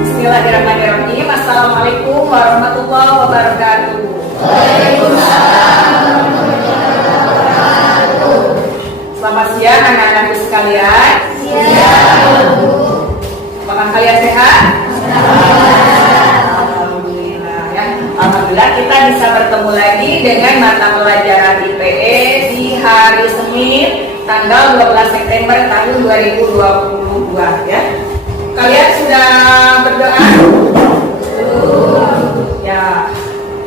Bismillahirrahmanirrahim. Assalamualaikum warahmatullahi wabarakatuh. Selamat siang anak-anakku sekalian. Apakah kalian sehat? Alhamdulillah ya. Alhamdulillah kita bisa bertemu lagi dengan mata pelajaran IPE di hari Senin tanggal 12 September tahun 2022 ya. Kalian sudah berdoa? Ya.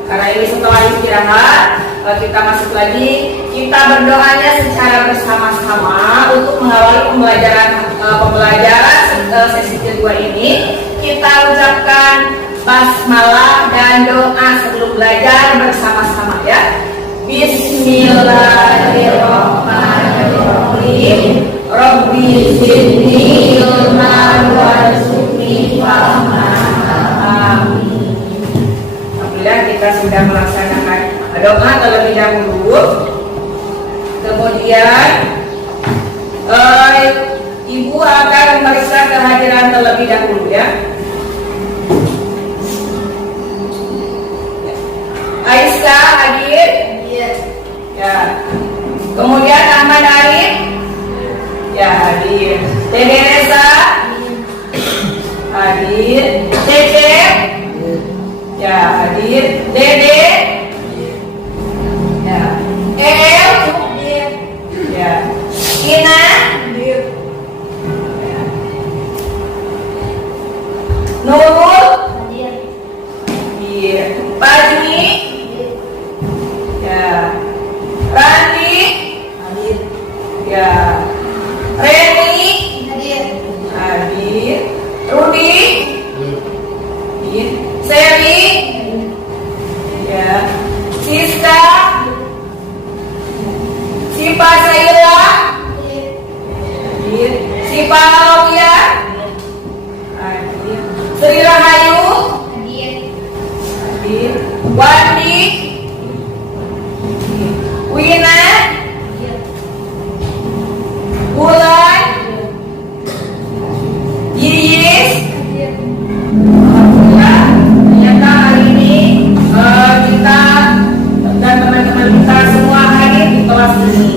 Karena ini setelah istirahat, kita masuk lagi. Kita berdoanya secara bersama-sama untuk mengawali pembelajaran sesi kedua ini. Kita ucapkan basmalah dan doa sebelum belajar bersama-sama ya. Bismillahirrahmanirrahim. Rabbi zidni ilman warzuqni fahman. Amin. Alhamdulillah kita sudah melaksanakan doa terlebih dahulu. Kemudian Ibu akan memeriksa kehadiran terlebih dahulu ya. Aisyah hadir? Iya. Ya. Kemudian Ahmad Arif? Ya hadir. Dede Reza? Hadir. Cece? Ya hadir. Dede? Ya. El? Ya. Ina? Ya. Nurul? Hadir. Fajmi? Ya. Randi? Hadir. Ya. Reni? Hadir. Rudi? Hadir. Seri? Ya. Siska? Sipa Saila? Hadir. Sipa Alawiyah? Hadir. Sri Rahayu? Hadir. Wandi? Wina? Bulan? Yiyis? Alhamdulillah, ternyata hari ini kita dan teman-teman kita semua hadir di kelas ini.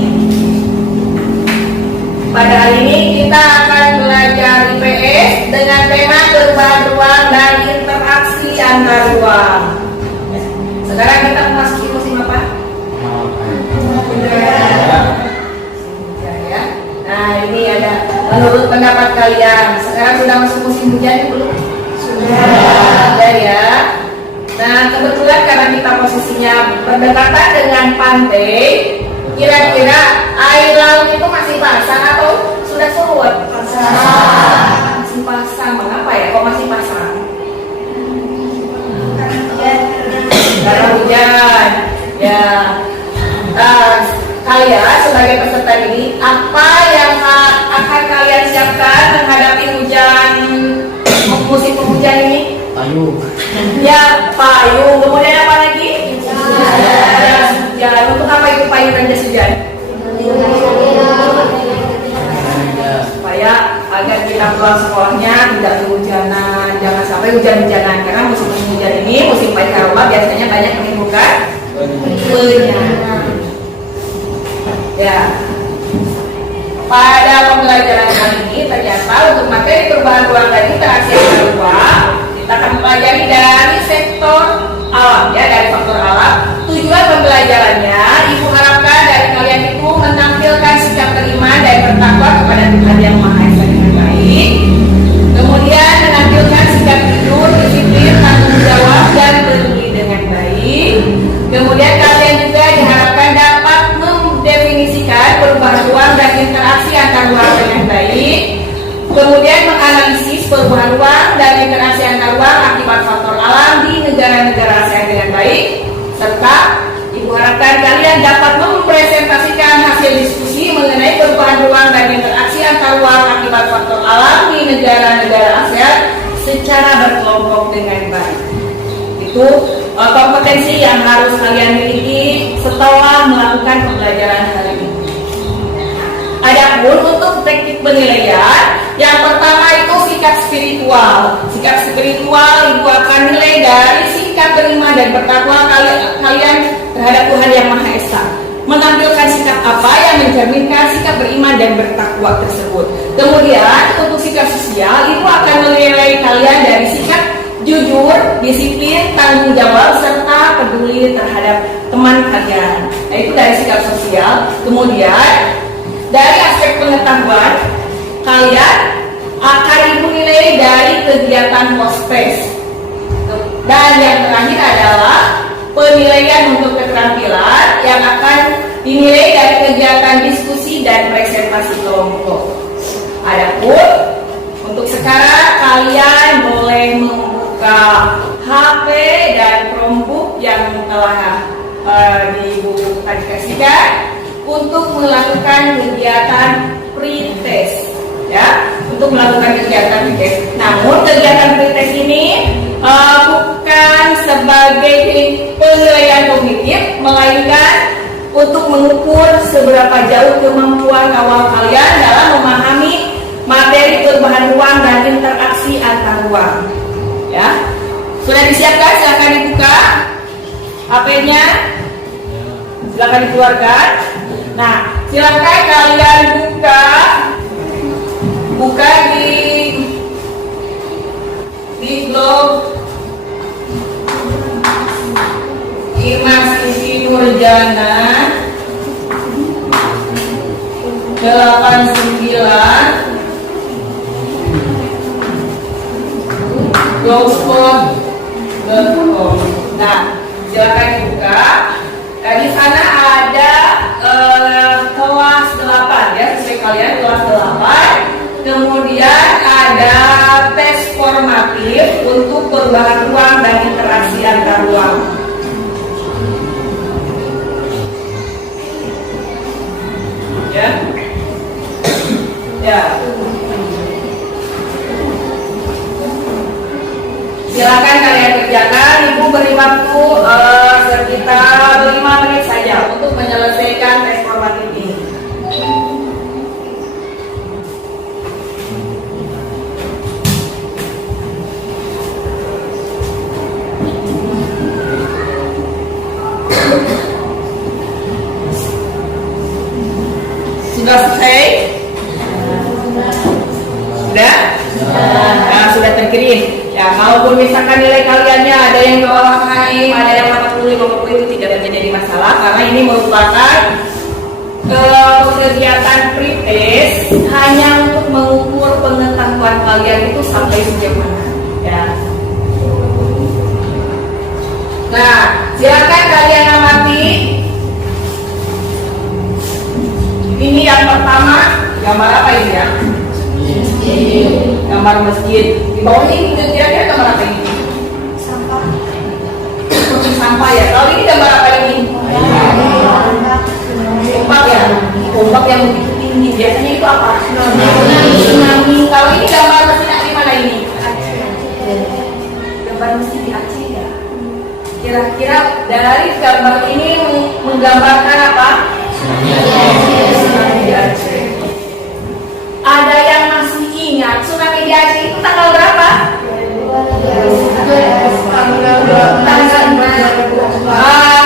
Pada hari ini kita akan belajar IPS dengan tema perubahan ruang dan interaksi antar ruang. Sekarang kita memasuki musim apa? Ya. Nah ini ada menurut pendapat kalian sekarang sudah masuk musim hujan belum? Sudah ya. Nah kebetulan karena kita posisinya berdekatan dengan pantai, kira-kira air laut itu masih pasang atau sudah surut? Pasang. Masih pasang. Mengapa ya kok masih pasang? Karena hujan. Ya. Kalian sebagai peserta ini, apa yang akan kalian siapkan menghadapi hujan musim penghujan ini? Payung. Ya, payung. Kemudian apa lagi? Jas hujan. Untuk apa itu payung dan jas hujan? Supaya agar kita pulang sekolahnya tidak kehujanan, jangan sampai hujan-hujanan. Karena musim hujan ini, musim pancaroba biasanya banyak menimbulkan bencana. Ya, pada pembelajaran kali ini ternyata untuk materi perubahan ruang dan interaksi antar ruang kita akan mempelajari dari sektor alam ya, dari faktor alam. Tujuan pembelajarannya, Ibu harapkan dari kalian itu menampilkan sikap terima dan bertakwa kepada Tuhan Yang Maha Esa dengan baik. Kemudian menampilkan sikap jujur, disiplin, tanggung jawab dan peduli dengan baik. Kemudian kalian juga diharapkan dapat mendefinisikan perubahan ruang dan interaksi antar ruang dengan baik. Kemudian menganalisis perubahan ruang dan interaksi antar ruang akibat faktor alam di negara-negara ASEAN dengan baik. Serta Ibu harapkan kalian dapat mempresentasikan hasil diskusi mengenai perubahan ruang dan interaksi antar ruang akibat faktor alam di negara-negara ASEAN secara berkelompok dengan baik. Itu kompetensi yang harus kalian miliki setelah melakukan pembelajaran hari ini. Adapun untuk teknik penilaian, yang pertama itu sikap spiritual. Sikap spiritual dan bertakwa kalian terhadap Tuhan Yang Maha Esa. Menampilkan sikap apa yang mencerminkan sikap beriman dan bertakwa tersebut. Kemudian untuk sikap sosial itu akan menilai kalian dari sikap jujur, disiplin, tanggung jawab, serta peduli terhadap teman kalian. Nah, itu dari sikap sosial. Kemudian dari aspek pengetahuan, kalian akan dinilai dari kegiatan hospes. Dan yang terakhir adalah penilaian untuk keterampilan yang akan dinilai dari kegiatan diskusi dan presentasi kelompok. Adapun untuk sekarang kalian boleh membuka HP dan Chromebook yang telah Ibu kasihkan untuk melakukan kegiatan pretest, ya, untuk melakukan kegiatan pretest. Namun kegiatan pretest ini bukan sebagai penilaian kognitif, melainkan untuk mengukur seberapa jauh kemampuan awal kalian dalam memahami materi perubahan ruang dan interaksi antar ruang. Ya, sudah disiapkan? Silakan dibuka HP-nya, silakan dikeluarkan. Nah, silakan kalian buka di blog Imas Siti Nurjana 89.blogspot.com. Nah, silakan dibuka. Di sana ada kelas 8 ya, sesuai kalian kelas 8. Kemudian ada tes formatif untuk perubahan ruang dan interaksi antar ruang. Ya. Ya. Silakan kalian kerjakan. Ibu beri waktu sekitar 5 menit saja untuk menyelesaikan tes formatif ini. Sudah selesai? Sudah? Nah, sudah terkirim. Ya, maupun misalkan nilai kaliannya ada yang ke orang lain, ada yang mata kuliah itu tidak menjadi masalah karena ini merupakan kegiatan pretest hanya untuk mengukur pengetahuan kalian itu sampai sejauh mana. Ya. Nah, silakan kalian amati. Ini yang pertama, gambar apa ini ya? Gambar masjid. Di bawahnya ini kira-kira gambar apa ini? Sampah. Seperti sampah ya. Kalau ini gambar apa ini? Ombak ya. Ombak yang begitu tinggi. Biasanya itu apa? Tsunami. Kalau ini gambar masjid di mana ini? Gambar masjid di Aceh ya. Kira-kira dari gambar ini menggambarkan apa? Tsunami di Aceh. Ada yang masih ingat tsunami di Aceh itu tanggal berapa?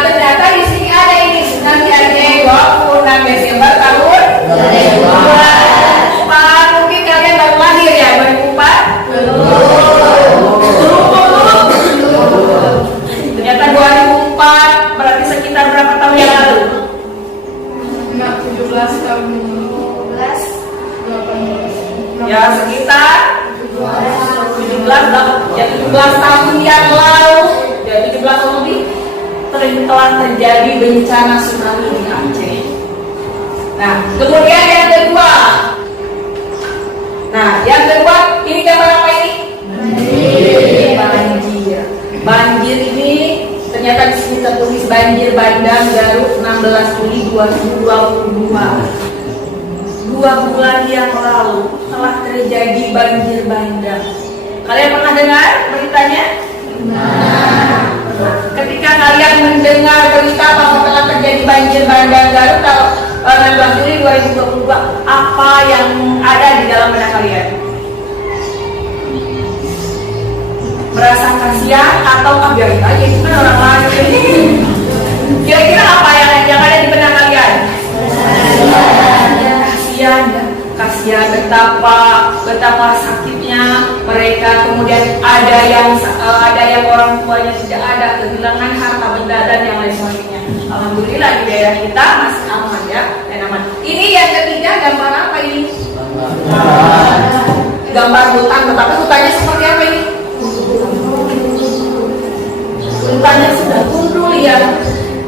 Ternyata di sini ada ini tsunami Aceh 26 Desember tahun 2004. Mungkin kalian baru lahir ya 2004? Ternyata 2004 berarti sekitar berapa tahun yang lalu? 17 tahun. Ya sekitar 17 tahun yang lalu, ya 17 tahun lebih telah terjadi bencana tsunami di Aceh. Nah, kemudian yang kedua. Nah, yang kedua ini gambar apa ini? Banjir. Banjir ini ternyata di sini tertulis banjir bandang Garut 16 Juli 2022. 2 bulan yang lalu telah terjadi banjir bandang. Kalian pernah dengar beritanya? Nah, ketika kalian mendengar berita bahwa telah terjadi banjir bandang Garut 16 Juli 2022, apa yang ada di dalam benak kalian? Merasa kasihan atau tahu, biarin aja itu kan orang lain ini. Kira-kira apa yang ada di benak kalian? Kasihan ya, kasihan betapa sakitnya mereka. Kemudian ada yang orang tuanya tidak ada, kehilangan harta benda dan yang lain sebagainya. Alhamdulillah di daerah kita masih aman ya, dan aman. Ini yang ketiga, gambar apa ini? Gambar hutan, tetapi hutannya seperti apa ini? Hutannya sudah gundul ya.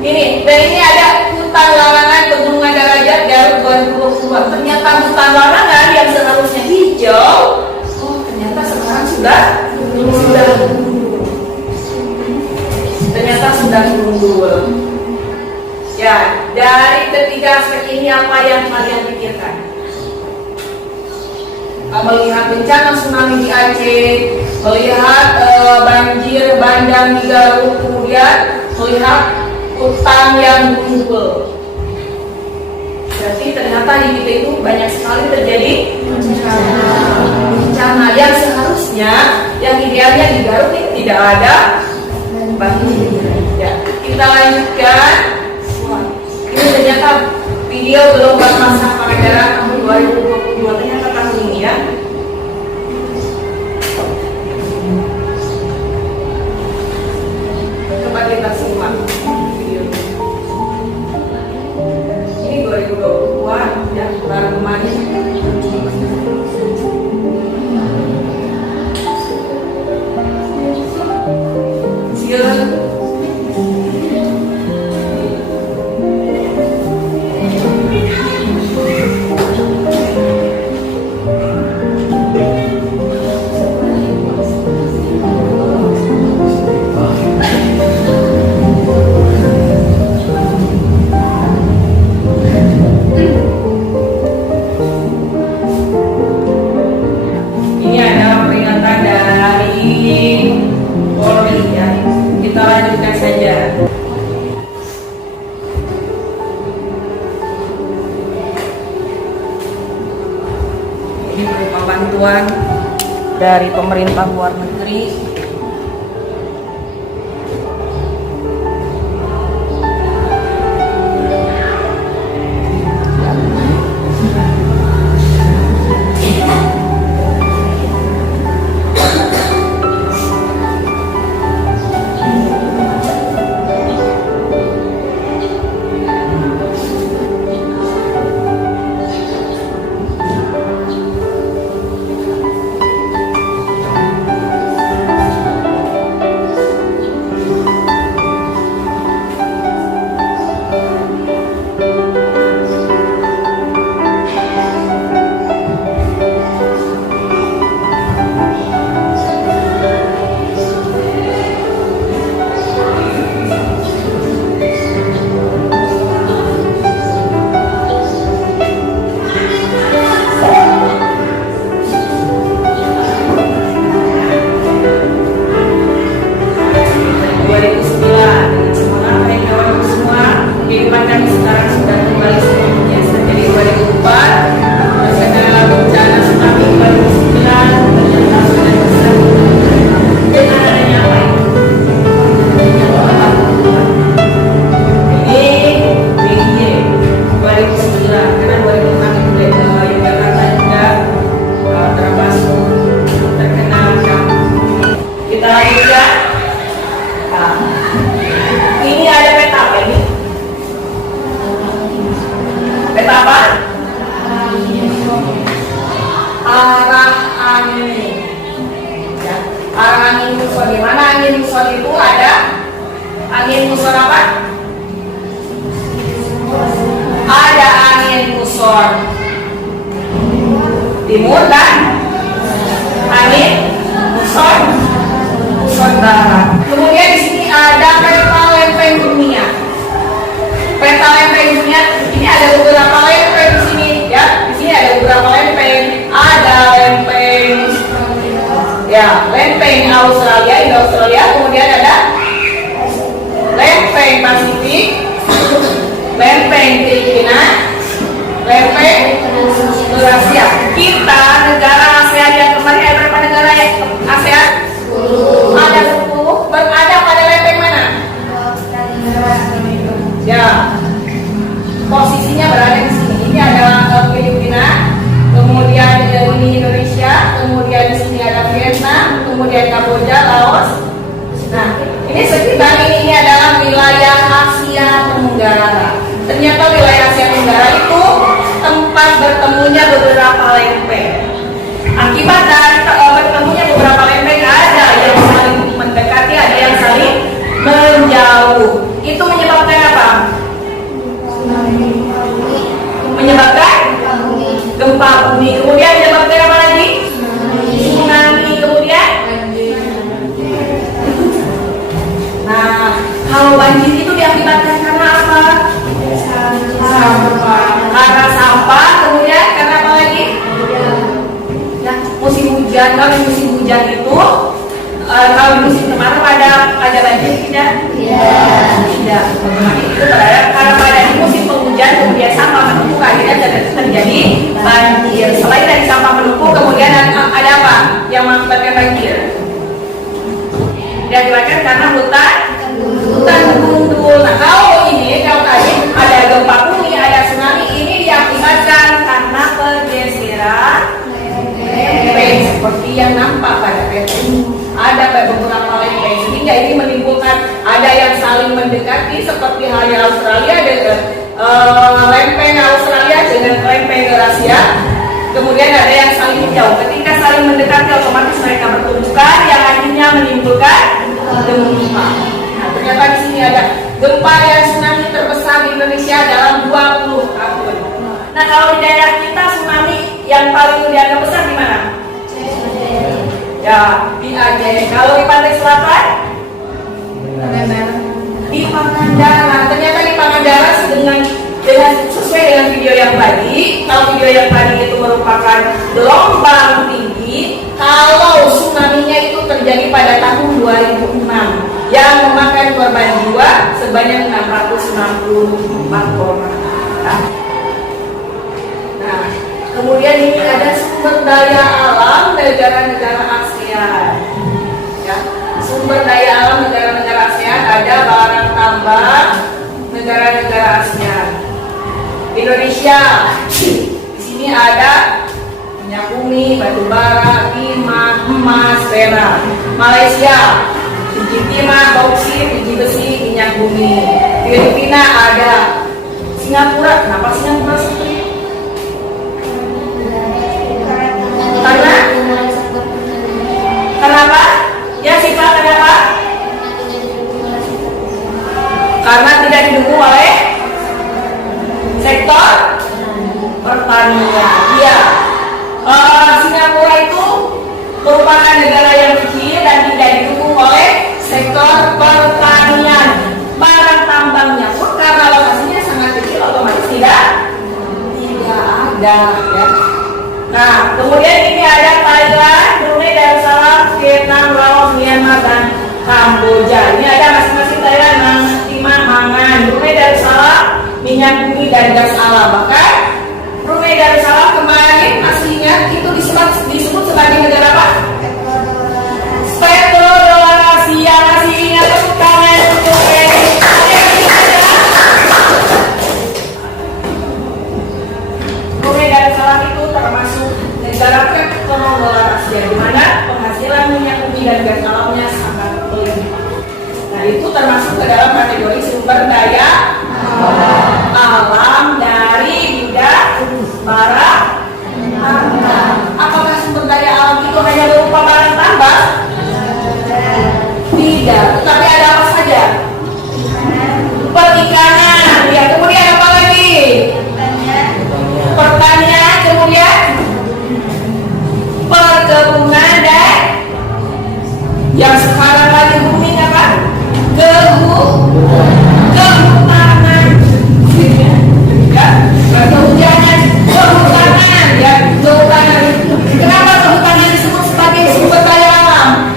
Ini, dan ini ada hutan larangan Pegunungan Darajat Garut 2022. Ternyata hutan larangan yang seharusnya hijau, ternyata sekarang sudah gundul. Ya, dari ketiga aspek ini apa yang kalian pikirkan? Melihat bencana tsunami di Aceh, melihat banjir bandang di Garut, kemudian melihat hutan yang gundul. Berarti ternyata di kita itu banyak sekali terjadi bencana yang seharusnya, yang idealnya di Garut ini tidak ada banjir. Ya, kita lanjutkan. Ini ternyata video gelombang masa Pangandaran tahun 2022, ternyata tahun ini ya. Coba kita simak video ini 2020-an ya, baru kemarin. Ini berupa bantuan dari pemerintah luar negeri. Angin muson apa? Ada angin muson timur dan angin muson barat. Kemudian di sini ada peta lempeng dunia. Peta lempeng dunia ini ada beberapa lempeng di sini ya. Di sini ada beberapa lempeng. Ada lempeng ya, lempeng Australia, Indo-Australia, kemudian ada lempeng Pasifik, lempeng Filipina, lempeng Eurasia. Kita negara ASEAN yang kemarin ada berapa negara ya? ASEAN? Ada 10. Ada hujan. Kalau di musim hujan itu, kalau di musim kemarau ada banjir tidak? Tidak. Itu terhadap karena pada di musim penghujan kemudian sampah menumpuk akhirnya terjadi banjir. Selain dari sampah menumpuk kemudian ada apa yang mengakibatkan banjir? Diakibatkan karena hutan gundul. Nah kalau tadi ada gempa bumi, ada tsunami, ini diakibatkan karena pergeseran lempeng seperti yang nampak pada PT. Ada beberapa lempeng sehingga ini menimbulkan ada yang saling mendekati seperti halnya Australia dengan lempeng Australia dengan lempeng Eurasia. Kemudian ada yang saling jauh. Ketika saling mendekati otomatis mereka bertumbukan yang akhirnya menimbulkan gempa. Nah, ternyata di sini ada gempa dan tsunami terbesar di Indonesia dalam 20 tahun. Nah, kalau di daerah kita tsunami yang paling dianggap besar di mana? Ya, di Aceh. Kalau di pantai selatan? Di Pangandaran. Ternyata di Pangandaran dengan sesuai dengan video yang tadi. Kalau video yang tadi itu merupakan gelombang tinggi, kalau tsunami-nya itu terjadi pada tahun 2006 yang memakan korban jiwa sebanyak 664 orang. Nah, kemudian ini ada sumber daya alam negara-negara ASEAN. Ya, sumber daya alam negara-negara ASEAN ada barang tambang negara-negara ASEAN. Indonesia, di sini ada minyak bumi, batu bara, timah, emas, perak. Malaysia, biji timah, bauksit, biji besi, minyak bumi. Filipina ada. Singapura, kenapa Singapura seperti itu? Karena kenapa? Ya Siva, kenapa? Karena tidak didukung oleh sektor pertanian. Iya. Singapura itu merupakan negara yang kecil dan tidak didukung oleh sektor pertanian. Barang tambangnya pun karena lokasinya sangat kecil otomatis tidak ada ya. Nah, kemudian ini ada Thailand, Brunei Darussalam, Vietnam, Laos, Myanmar, dan Kamboja. Ini ada masing-masing Thailand, timah, mangan, Brunei Darussalam, minyak bumi dan gas alam. Bahkan Brunei Darussalam kemarin aslinya itu disebut sebagai negara apa? Petrodolasia. Masih ingat tepuk tangan untuk Brunei Darussalam itu termasuk negara Petrodolasia di mana penghasilan minyak bumi dan gas alamnya sangat melimpah. Nah, itu termasuk ke dalam kategori sumber daya alam dari bidang barang tambang. Apakah sumber daya alam itu hanya berupa barang tambang? Tidak, tetapi ada apa saja? Perikanan, ya. Kemudian apa lagi? Pertanian, kemudian perkebunan dan yang sekarang lagi booming apa? Kehutanan. Ya, kehujanan, kehutanan, ya, kehutanan. Kenapa kehutanan disebut sebagai sumber daya alam?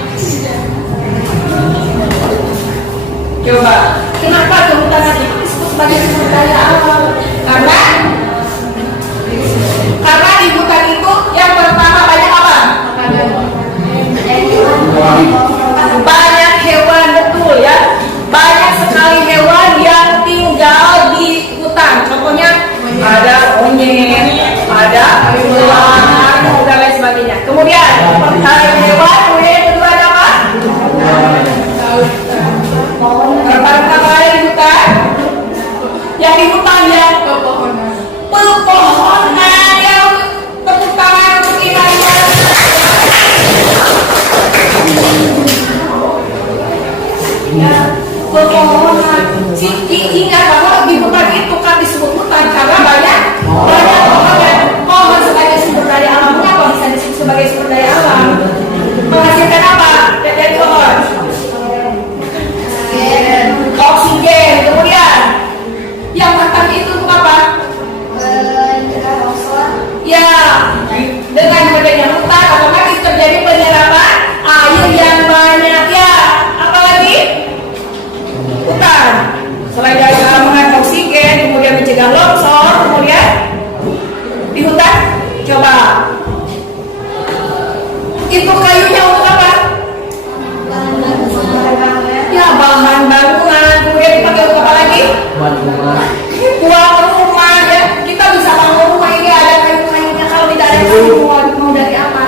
Tuan rumah ya, kita bisa bangun rumah ini ada kayu-kayunya. Kalau tidak ada kayu mau dari apa?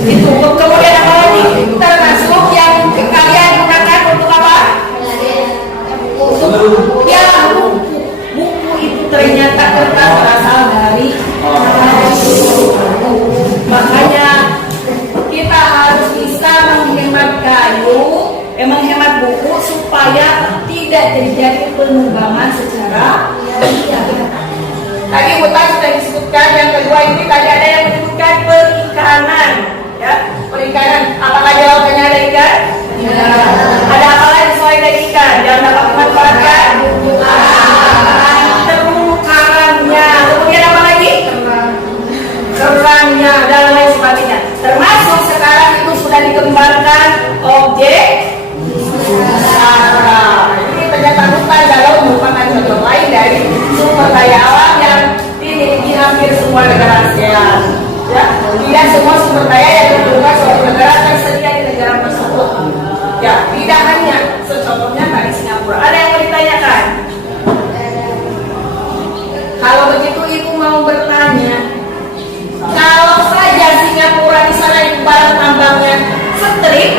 Itu. Kemudian apa lagi? Termasuk yang kalian gunakan untuk apa? Ya, buku itu ternyata kertas berasal dari makanya kita harus bisa menghemat kayu, menghemat buku supaya tidak terjadi penubangan secara tadi Buta sudah disebutkan. Yang kedua ini tadi ada yang menyebutkan perikanan, ya, perikanan. Apakah jawabannya ada ikan? Ya. Ada apa lagi selain dari ikan yang dapat dimanfaatkan? Terumbu karangnya. Kemudian apa lagi? Kerangnya dan lain sebagainya. Termasuk sekarang itu sudah dikembangkan objek wisata. Ini ternyata hutan kalau merupakan contoh lain dari sumber daya alam yang dimiliki hampir semua negara ASEAN. Ya, tidak semua sumber daya yang ditemukan suatu negara tersedia di negara tersebut. Ya, tidak hanya contohnya tadi Singapura. Ada yang mau ditanyakan? Kalau begitu ibu mau bertanya, kalau saja Singapura di sana itu barang tambangnya strip,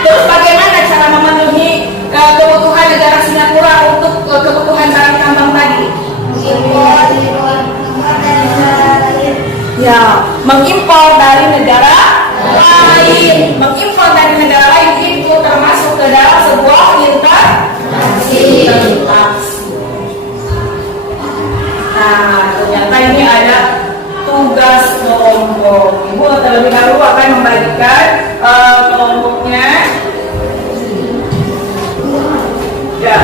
terus bagaimana cara memenuhi kebutuhan negara Singapura untuk kebutuhan barang tambang tadi? Ya, mengimpor dari negara lain. Mengimpor dari negara lain itu termasuk ke dalam sebuah interaksi. Nah, ternyata ini ada tugas kelompok. Ibu terlebih dahulu akan membagikan kelompoknya. Ya.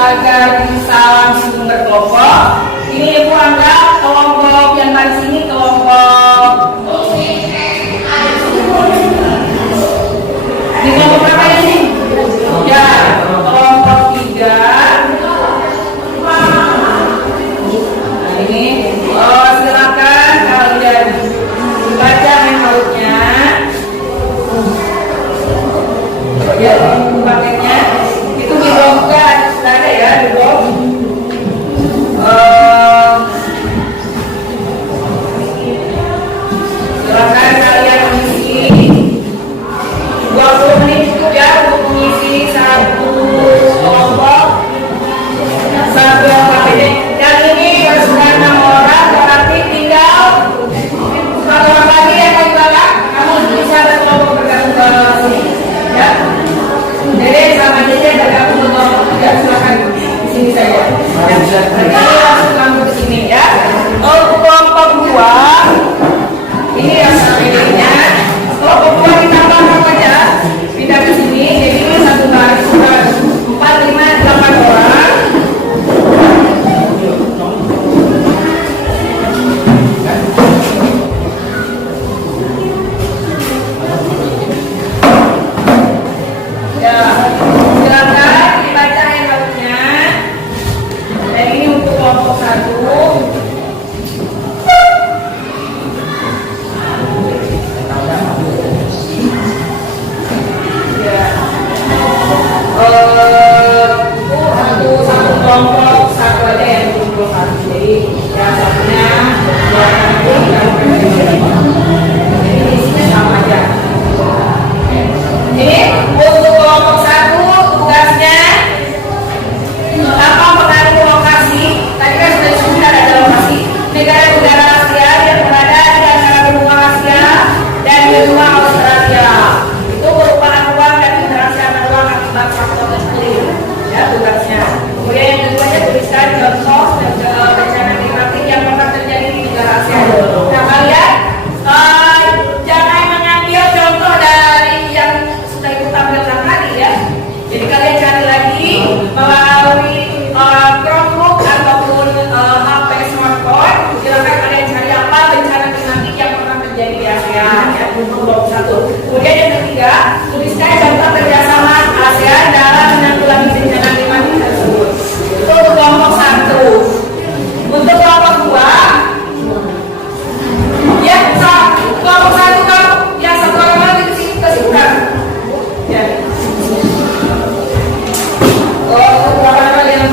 Agar bisa langsung berkelompok, ini ibu anggap kelompok yang dari sini kelompok di kelompok berapa ini? Ya, kelompok 3. Nah ini, silakan kalian baca menurutnya. Ya, paketnya itu di blognya sudah ada ya di blog. Silakan kalian mengisi 20 menit cukup ya untuk mengisi satu kelompok satu KPD. Dan ini sudah 6 orang, berarti tinggal 1 orang lagi yang mau galak. Kamu bisa berkelompok bergabung ke sini, ya. Jadi sama saja bergabung ke kelompok 3, silakan di sini saja. Jadi langsung kamu ke sini ya. Untuk kelompok 2 ini yang KPD-nya. Kelompok 2 ditambah namanya pindah ke sini, jadi satu baris 4, 5, 8 orang. Ya, silakan dibaca handoutnya. Dan ini untuk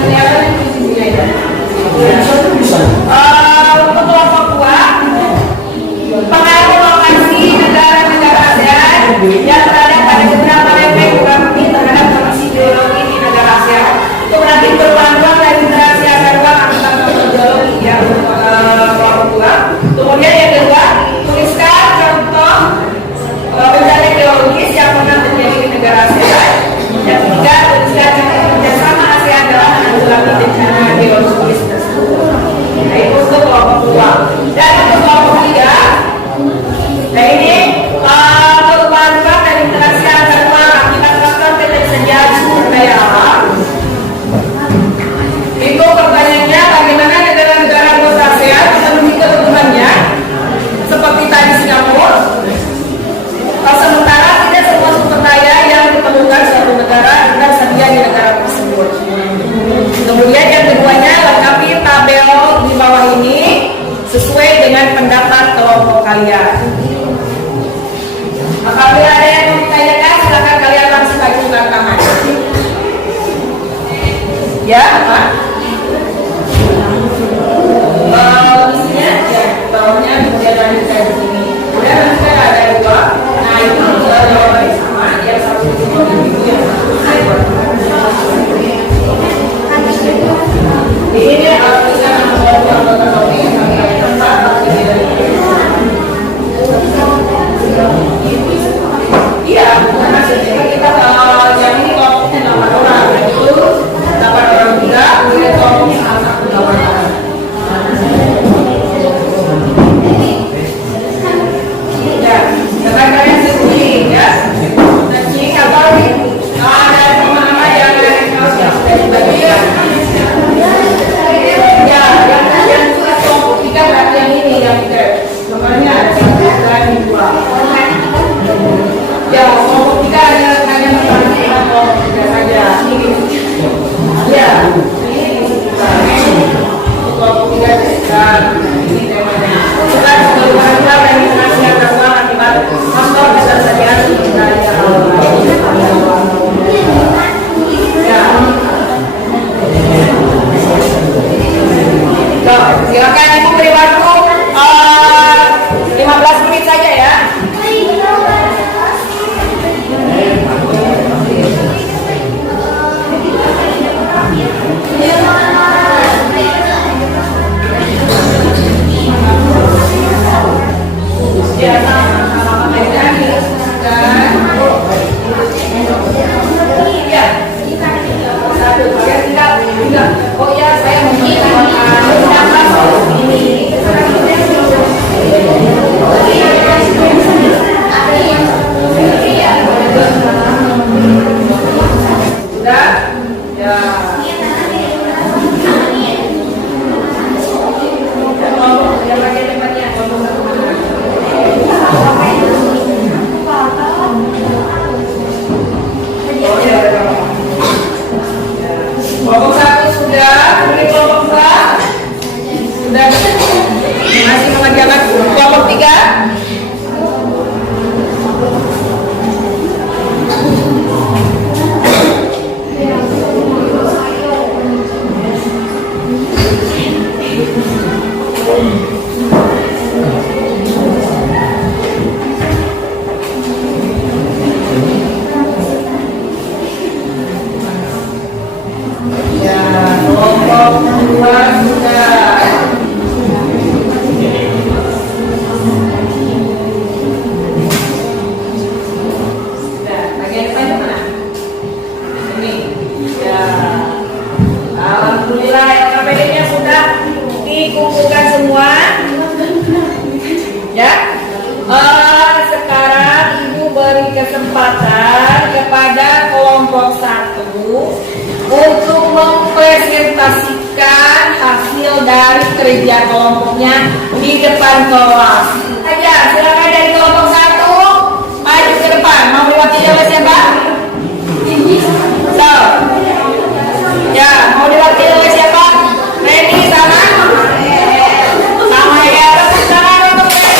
kelihatan yang di sini ya. Untuk kelompok 2, pengaruh lokasi negara-negara ASEAN yang terhadap pada beberapa efek kurang lebih terhadap kondisi geologi di negara ASEAN. Itu berarti berpeluang dari interaksi antar ruang antar geologi ya kelompok 2. Kemudian yang kedua, tuliskan contoh bencana geologis yang pernah terjadi di negara ASEAN. Yang ketiga, tuliskan contoh kerjasama ASEAN dalam menanggulangi bencana geologis tersebut. Nah, itu untuk kelompok 2. Dan untuk kelompok 3, nah ini perubahan dan interaksi antar ruang akibat faktor ketersediaan sumber daya alam. Itu pertanyaannya, bagaimana negara-negara anggota ASEAN memenuhi kebutuhannya seperti tadi Singapura. Sementara tidak semua sumber daya yang diperlukan suatu negara tersedia di negara tersebut. Kemudian yang keduanya, lengkapi tabel di bawah ini sesuai dengan pendapat kelompok kalian. Apabila ada yang mau ditanyakan, silakan kalian langsung ajukan rekaman. Ya, apa? Isinya, ya, bawahnya kemudian lanjutkan di sini. Kemudian nanti ada 2. Nah, itu jawabannya sama. Yang satu itu yang satu ini kita membawa anggota topik yang kami tempat iya, bukan hasilnya kita yang ini kelompoknya 8 orang, itu 8 orang juga, kemudian kelompoknya 1 8 orang. Ya, sekarang kalian searching ya, searching atau ada teman-teman yang sudah dibagi ya. Ya, yang sudah kelompok 3 berarti yang ini yang nomornya 1 dan 2. Ya, kelompok 3 hanya memperhatikan kelompok 3 saja. Ya, ini kelompok 3 dan ini temanya. Bukan perubahan dan interaksi antar ruang akibat faktor ketersediaan sumber daya alam. Ya. Silakan Ibu beri waktu 15 menit saja ya. Ya, sama-sama belajar dan ya, satu kalian tidak. Oh ya, saya mungkin ini. Sudah, ya. Yang bagian tempatnya. Kelompok 1 sudah, kemudian kelompok 2 sudah masih mengerjakan kelompok 3. Ya, kelompok 2 sudah. Bagian depan mana? Ini. Ya. Alhamdulillah yang KPD-nya sudah dikumpulkan semua. Ya. Sekarang Ibu beri kesempatan kepada kelompok 1 untuk mempresentasikan hasil dari kerja kelompoknya di depan kelas. Aja, silakan dari kelompok 1 maju ke depan. Mau diwakili oleh siapa? So, ya, mau diwakili oleh siapa? Reni sama? Sama ya, tepuk tangan untuk Reni.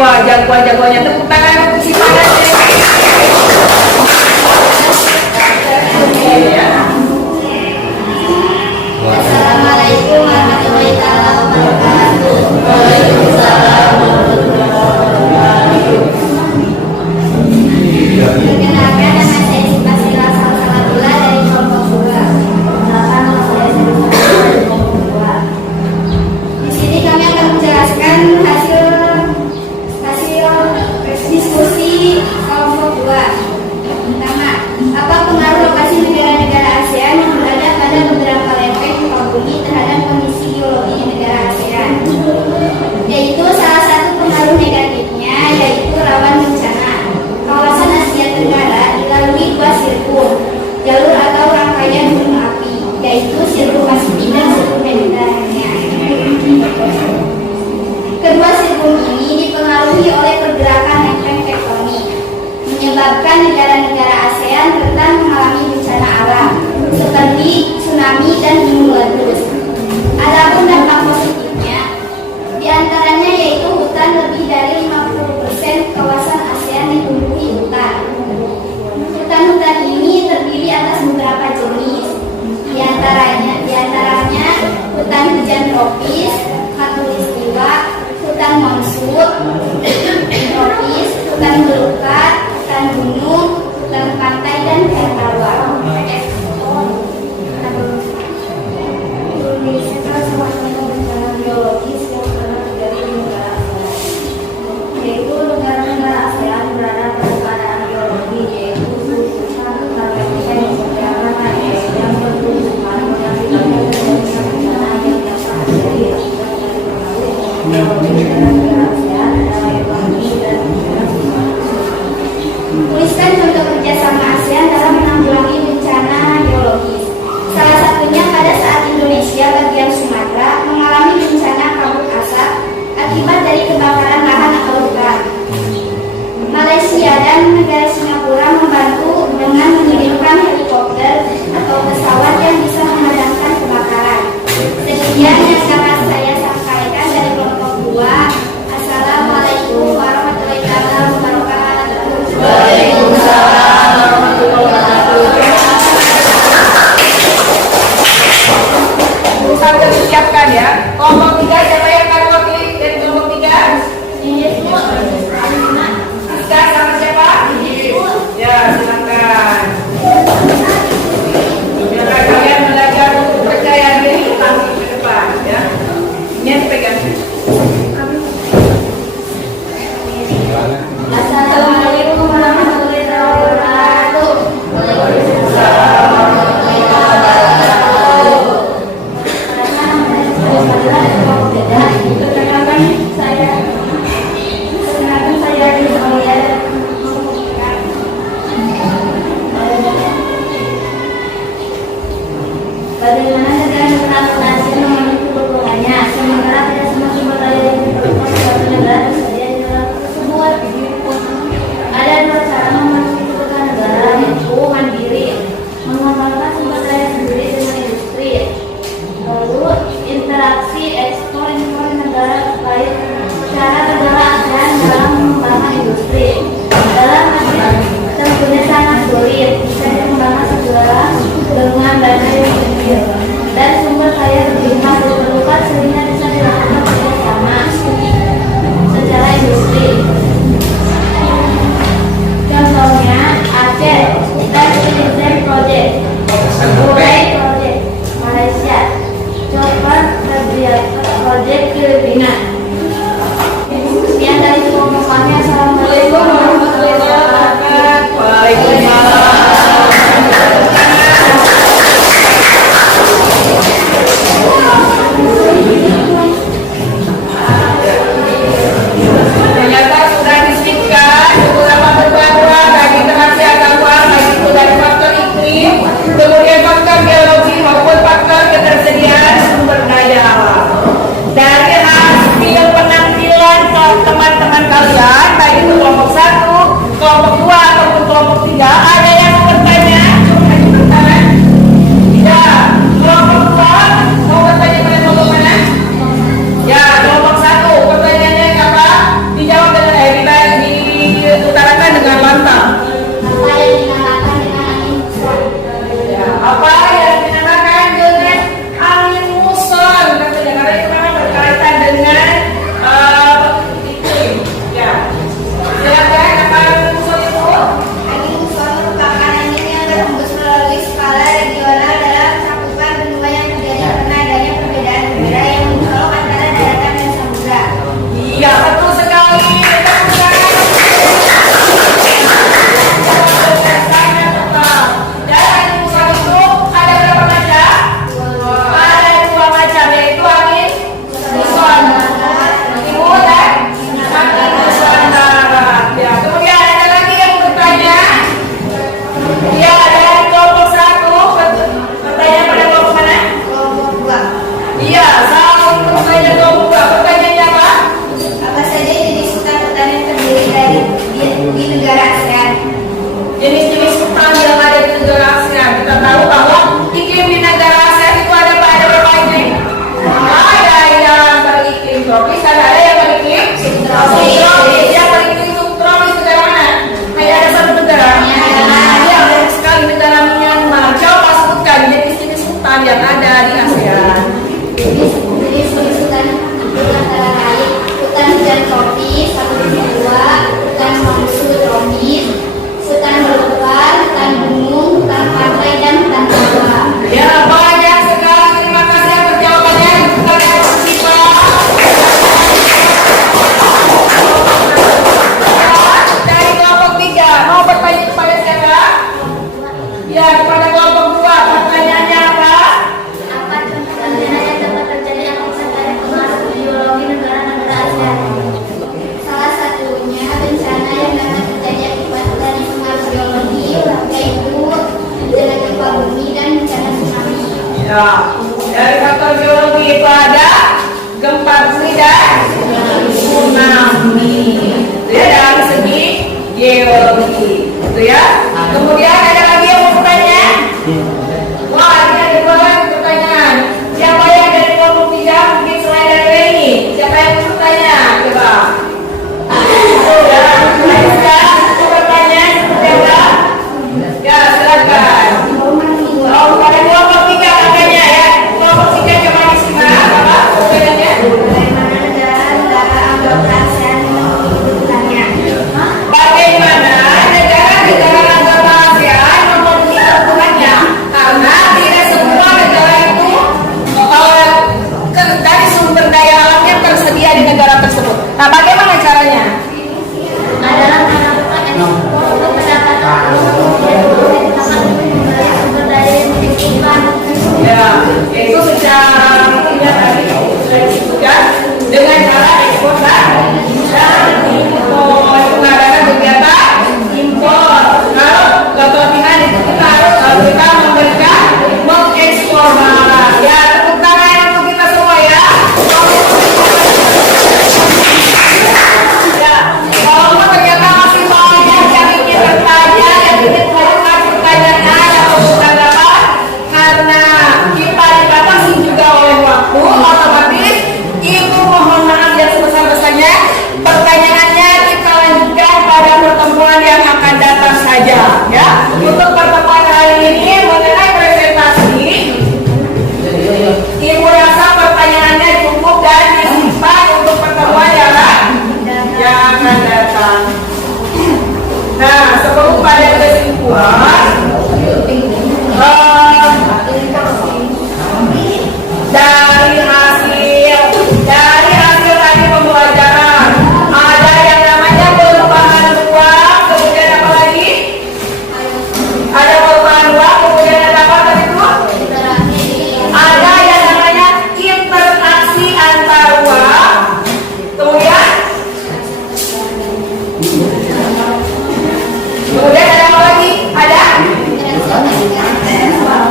Wah, jagoan-jagoannya tepuk tangan untuk si Farah. Assalamualaikum warahmatullahi wabarakatuh. Waalaikumsalam warahmatullahi wabarakatuh. Perkenalkan, nama saya Sita Sila Salsalatullah dari kelompok 2. Perkenalkan, nama saya Sita dari kelompok 2. Di sini kami akan menjelaskan hasil diskusi kelompok 2. Pertama, apa pengaruh lokasi negara-negara ASEAN yang berada pada beberapa lempeng muka bumi terhadap kondisi geologi di negara ASEAN? Yaitu salah satu pengaruh negatifnya yaitu rawan bencana. Kawasan Asia Tenggara dilalui 2 sirkum, jalur atau rangkaian gunung api, yaitu sirkum Pasifik dan sirkum Mediterania. Kedua sirkum ini dipengaruhi oleh pergerakan lempeng tektonik, menyebabkan negara-negara ASEAN rentan mengalami bencana alam seperti tsunami dan gunung meletus. Adapun dampak positifnya, diantaranya yaitu hutan lebih dari 50% kawasan ASEAN ditumbuhi hutan. Hutan-hutan ini terdiri atas beberapa jenis, diantaranya hutan hujan tropis, khatulistiwa, hutan monsun, tropis, hutan belukar, hutan gunung, hutan pantai, dan hutan rawa. Indonesia salah satu bencana geologis yang pernah terjadi di negara ASEAN, yaitu negara-negara ASEAN berada pada keadaan geologi yaitu susah terkait bencana yang bertujuan mengakibatkan terjadinya bencana yang dapat terjadi akibat dari pengaruh geologi negara ASEAN dalam ekonomi dan tuliskan contoh kerjasama ASEAN dalam menanggulangi bencana geologis. Salah satunya pada saat Indonesia bagian Sumatera mengalami bencana kabut asap akibat dari kebakaran lahan atau hutan. Malaysia dan negara Singapura membantu dengan mengirimkan helikopter atau pesawat yang bisa memadamkan kebakaran. Sekian yang dapat saya sampaikan dari kelompok 2. Assalamualaikum warahmatullahi wabarakatuh. Waalaikumsalam warahmatullahi wabarakatuh. Sampai disiapkan ya. Kelompok 3 siapa yang akan wakili dari kelompok 3? Rizka sama siapa? Ya, silakan. Biarkan kalian belajar untuk percaya diri nanti ke depan ya. Ya, dari faktor geologi itu ada gempa bumi dan tsunami. Itu ya dari segi geologi, itu ya. Kemudian ada lagi yang mau bertanya? Wah, ini ada dua lagi pertanyaan. Siapa yang dari kelompok 3 mungkin selain dari ini? Siapa yang mau bertanya? Coba. Ya, ada pertanyaan seperti apa? Ya, silakan. Oh, pada kelompok 3 katanya ya. Kelompok 3 coba disimak apa perbedaannya? Bagaimana negara anggota ASEAN membutuhkannya? Bagaimana negara-negara anggota ASEAN memenuhi kebutuhannya? Karena tidak semua negara itu dari sumber daya alamnya tersedia di negara tersebut. Nah, bagaimana caranya? Adalah melakukan ekspor pendapatan sumber daya yang dibutuhkan. Ya, itu secara tidak tadi sudah disebutkan dengan cara ekspor dan impor. Itu mengadakan kegiatan impor. Kalau kelebihan itu kita memberikan mengekspor barang. Ya, tepuk tangan untuk kita semua ya. Ya, kalau ternyata masih banyak yang ingin bertanya, yang ingin melakukan pertanyaan atau tanggapan, karena kita dibatasi juga oleh waktu, otomatis ibu mohon maaf yang sebesar-besarnya, pertanyaannya kita lanjutkan pada pertemuan yang akan datang saja, ya. Untuk pertemuan hari ini mengenai presentasi, ibu rasa pertanyaannya cukup dan disimpan untuk pertemuan yang akan datang. Nah, sebelum pada kesimpulan, dari hasil tadi pembelajaran ada yang namanya perubahan ruang, kemudian apa lagi? Ada perubahan ruang, kemudian ada apa tadi itu? Ada yang namanya interaksi antar ruang, kemudian ada apa lagi? Ada?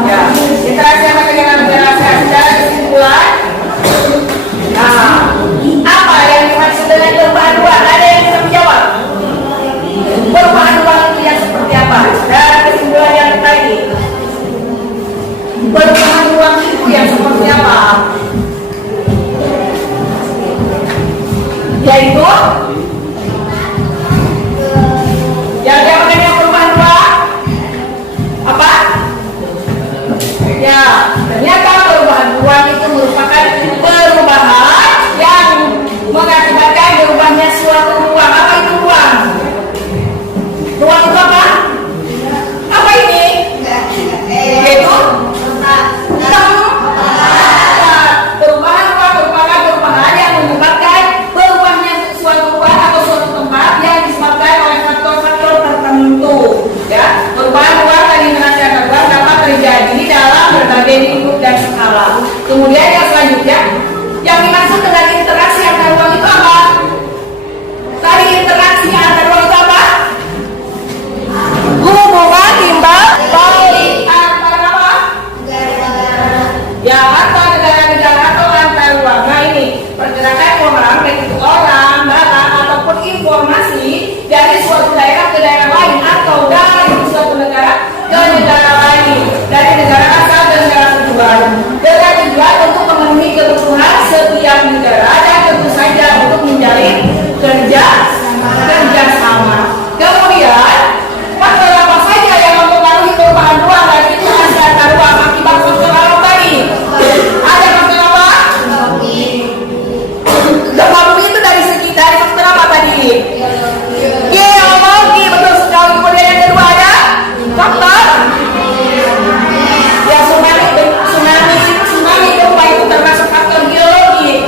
Ya, interaksi sama dengan negara secara kesimpulan. Nah, apa yang dimaksud dengan perubahan ruang? Ada yang bisa menjawab? Perubahan ruang itu yang seperti apa? Dan kesimpulan yang tadi. Perubahan ruang itu yang seperti apa? Yaitu yang diapakan yang perubahan ruang? Apa? Ya, ternyata perubahan ruang itu merupakan perubahan yang mengakibatkan berubahnya suatu ruang. Apa itu ruang? Ruang itu apa? Apa ini? Yaitu tempat. Perubahan ruang merupakan perubahan yang menyebabkan berubahnya suatu ruang atau suatu tempat yang disebabkan oleh faktor-faktor tertentu. Ya, perubahan ruang dan interaksi antar ruang dapat terjadi dalam berbagai lingkup dan skala. Kemudian yang selanjutnya, yang dimaksud dengan interaksi antar ruang itu apa? Tadi interaksi antar ruang itu apa? Hubungan timbal balik antar apa? Ya, antar negara-negara atau antar ruang. Nah, ini pergerakan orang, baik itu orang, barang ataupun informasi dari suatu daerah ke daerah lain atau dari suatu negara ke negara lain, dari negara asal ke negara tujuan, dengan tujuan untuk memenuhi kebutuhan setiap negara dan tentu saja untuk menjalin kerjasama. Kemudian faktor apa saja yang mempengaruhi perubahan ruang dan interaksi antar ruang akibat faktor apa tadi? Ada faktor apa? Gempa bumi itu dari faktor apa tadi? Geologi, betul sekali. Kemudian yang kedua ada faktor ya tsunami gempa itu termasuk faktor geologi.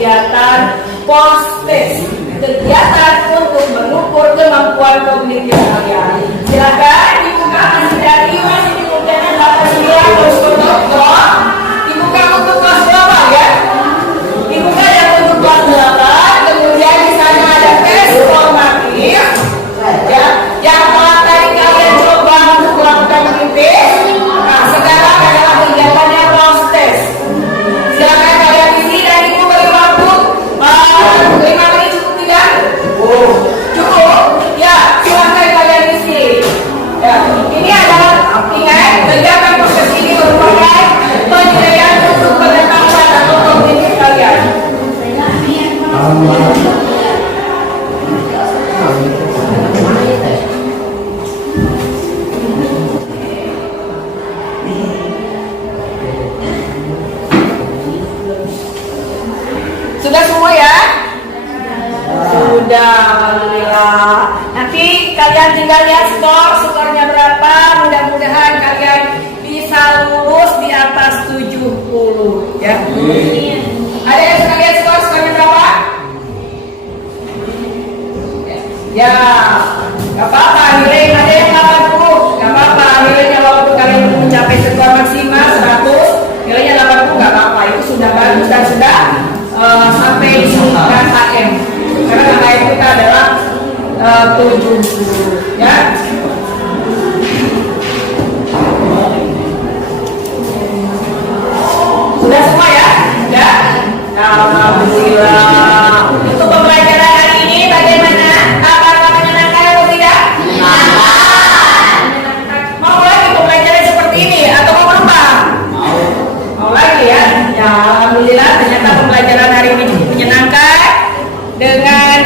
kegiatan POSTES, kegiatan untuk mengukur kemampuan kognitif kalian. Silakan dibuka masih dimudahkan dapat siap untuk dibuka untuk kelas berapa ya? Dibuka yang untuk kelas 8, kemudian di sana ada tes formatif ya, yang telah tadi kalian coba untuk melakukan kritis. Nah, sekarang adalah kegiatannya POSTES. Silakan kalian isi dan ibu beri waktu 5 menit cukup tidak? Cukup? Ya, silakan kalian isi. Ya, ini adalah ingat kegiatan POSTES ini merupakan penilaian untuk pengetahuan atau kognitif kalian. Sudah semua ya? Sudah, alhamdulillah. Nanti kalian tinggal lihat skornya berapa. Mudah-mudahan kalian bisa lulus di atas 70 ya. Ada yang sudah lihat skornya berapa? Ya, gak apa-apa, nilai ada yang 80, gak apa-apa, nilainya walaupun kalian belum mencapai skor maksimal 100, nilainya 80 gak apa-apa, itu sudah bagus dan sudah sampai di KKM, karena KKM kita adalah 70 ya. Sudah semua ya? Ya? Alhamdulillah. Untuk pembelajaran hari ini bagaimana? Apakah menyenangkan atau tidak? Menyenangkan. Mau lagi pembelajaran seperti ini atau mau berubah? Mau lagi ya? Ya, alhamdulillah ternyata pembelajaran hari ini cukup menyenangkan dengan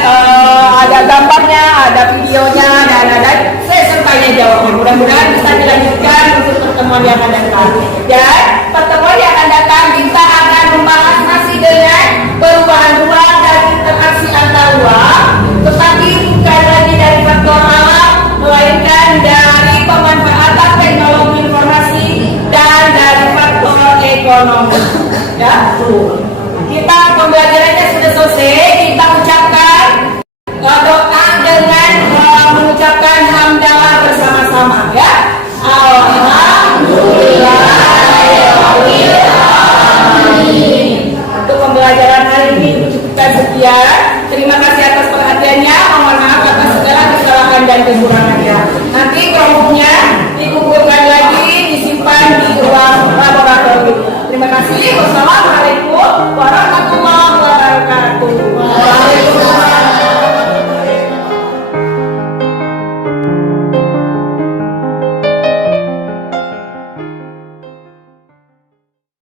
ada gambarnya, ada videonya, dan ada sertanya jawabnya. Mudah-mudahan bisa dilanjutkan untuk pertemuan yang akan datang. Dan pertemuan yang akan datang kita akan membahas masih dengan perubahan ruang dan interaksi antar ruang, tetapi bukan lagi dari faktor alam, melainkan dari pemanfaatan teknologi informasi dan dari faktor ekonomi. Ya, kita pembelajarannya sudah selesai. Kita ucapkan doa dengan mengucapkan hamdalah bersama-sama ya. Alhamdulillahirobbilalamin. Untuk pembelajaran hari ini cukupkan sekian. Terima kasih atas perhatiannya. Mohon maaf atas segala kesalahan dan kekurangannya. Nanti kelompoknya dikumpulkan lagi, disimpan di ruang laboratorium. Terima kasih. Wassalamualaikum warahmatullahi wabarakatuh.